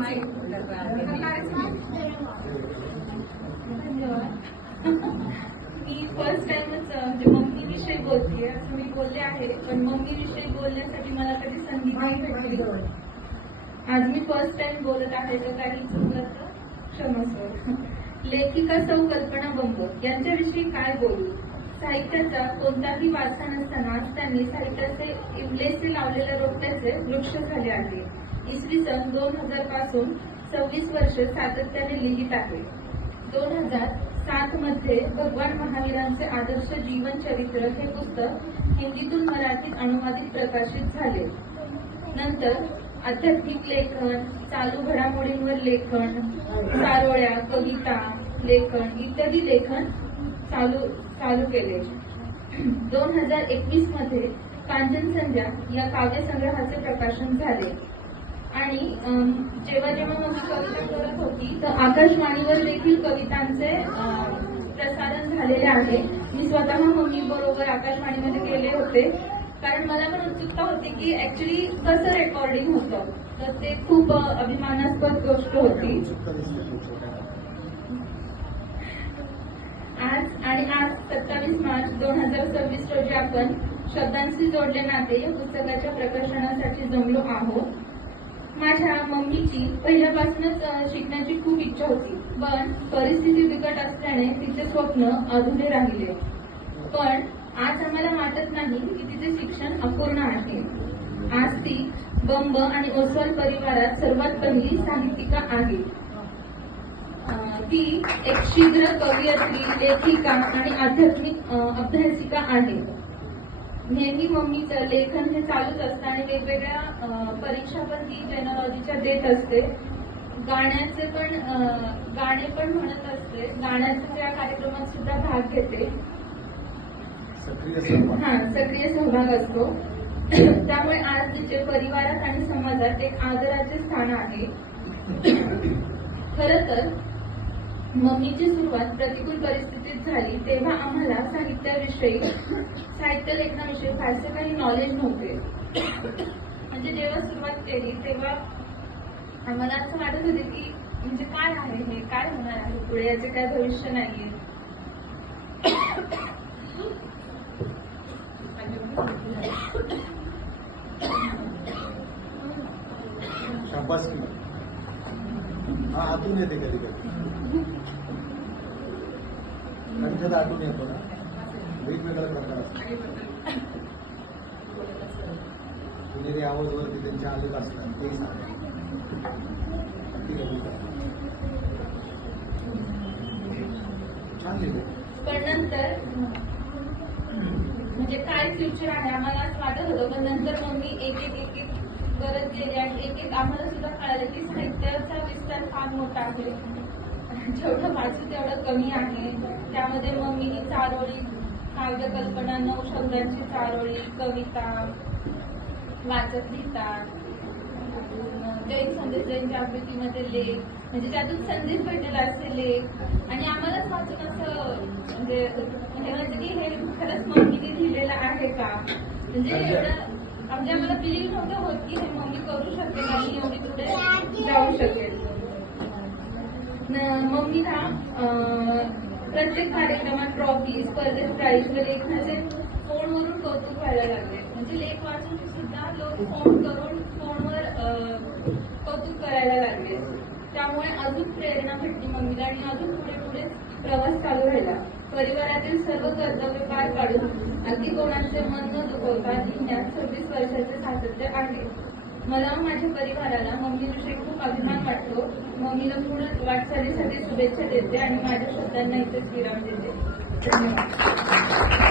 मी first टाइमच mummy विषयी बोलतेय असं मी बोलले आहे, पण मम्मी विषयी बोलण्यासाठी मला कधी संधी नाही भेटली. आज मी फर्स्ट टाइम बोलत आहे, तर काही चुकलं तर क्षमस्व. लेखिका सौ कल्पना बंब यांच्याविषयी काय बोलू. साहित्याचा कोणताही वारसा नसताना त्यांनी साहित्याचे इवलेसे लावलेल्या रोपट्याचे वृक्ष झाले आहे. इसवी सन 2000 पासून 26 वर्ष सातत्याने लिहित आहे. 2007 मध्ये भगवान महावीरांचे आदर्श जीवन चरित्र हे पुस्तक हिंदीतून मराठीत अनुवादित प्रकाशित झाले. नंतर आध्यात्मिक लेखन, चालू घडामोडींवर लेखन, चारोळ्या, कविता लेखन इत्यादी लेखन चालू केले. 2021 मध्ये कांचन संध्या या काव्यसंग्रहाचे प्रकाशन झाले. आणि जेव्हा मम्मी कविता करत होती तर आकाशवाणीवर देखील कवितांचे प्रसारण झालेले आहे. मी स्वतः मम्मी बरोबर आकाशवाणीमध्ये गेले होते, कारण मला पण उत्सुकता होती की ऍक्च्युली कसं रेकॉर्डिंग होतं. तर ते खूप अभिमानास्पद गोष्ट होती. आज 27 मार्च 2026 रोजी आपण शब्दांशी जोडले नाते या पुस्तकाच्या प्रकाशनासाठी जमलो आहोत. माझ्या मम्मीची पहिल्यापासूनच शिकण्याची खूप इच्छा होती, पण परिस्थिती बिकट असल्याने तिचे स्वप्न अधुरे राहिले. पण आज आम्हाला वाटत नाही की तिचे शिक्षण अपूर्ण आहे. आज ती बंब आणि ओसवाल परिवारात सर्वात पहिली साहित्यिका आहे. ती एक शीघ्र कवयित्री, लेखिका आणि आध्यात्मिक अभ्यासिका आहे. नेहमी मम्मीचं लेखन हे चालूच असतं आणि वेगवेगळ्या परीक्षा पण ती जेनॉलॉजीच्या देत असते. गाणे पण म्हणत असते. गाण्याच्या कार्यक्रमात सुद्धा भाग घेते. सक्रिय सहभाग असतो. त्यामुळे आज तिचे परिवारात आणि समाजात एक आदराचे स्थान आहे. खर तर मम्मीची सुरुवात प्रतिकूल परिस्थितीत झाली तेव्हा आम्हाला साहित्य लेखनाविषयी फारसे काही नॉलेज नव्हते. म्हणजे जेव्हा सुरुवात केली तेव्हा आम्हाला असं वाटत होते की म्हणजे काय आहे हे, काय होणार आहे पुढे, याचे काय भविष्य नाहीये. आतून येते कधी कधी कंठात आतून येतो ना, वेगवेगळ्या प्रकार असतात. पुणेरी आवाजवरती त्यांचे आलेत असतात ते छान लिहिले. पण नंतर म्हणजे काय फ्युचर आहे आम्हाला असं वाटत होतं, पण नंतर मम्मी एक गरज गेली आणि एक आम्हाला सुद्धा कळालं की साहित्याचा विस्तार फार मोठा आहे. जेवढं वाचू तेवढं कमी आहे. त्यामध्ये मम्मीनी चारोळी, काव्यकल्पना, 9 शब्दांची चारोळी, कविता वाचत लिहितात. जैन संदेश, जैन जागृतीमध्ये लेख, म्हणजे त्यातून संदेश भेटलेला असे लेख. आणि आम्हालाच वाचून असं म्हणजे की हे खरंच मम्मीने लिहिलेलं आहे का, म्हणजे एवढं म्हणजे आम्हाला बिलीव्ह नव्हतं होत की हे मम्मी करू शकेल आणि एवढी पुढे जाऊ शकेल. मम्मीला प्रत्येक कार्यक्रमात ट्रॉफी, स्पर्धेत प्राईज व लेखनाचे फोनवरून कौतुक व्हायला लागले. म्हणजे लेख वाचून सुद्धा लोक फोन करून फोनवर कौतुक करायला लागले. त्यामुळे अजून प्रेरणा भेटली मम्मीला आणि अजून पुढे पुढे प्रवास चालू राहिला. परिवारातील सर्व कर्तव्य पार पाडून अगदी कोणाचे मन न दुखवता लिहिण्यात 26 वर्षाचे सातत्य आहे. मला माझ्या परिवाराला मम्मीविषयी खूप अभिमान वाटतो. मम्मीला पुढे वाटचालीसाठी शुभेच्छा देते आणि माझ्या शब्दांना इथेच विराम देते. धन्यवाद.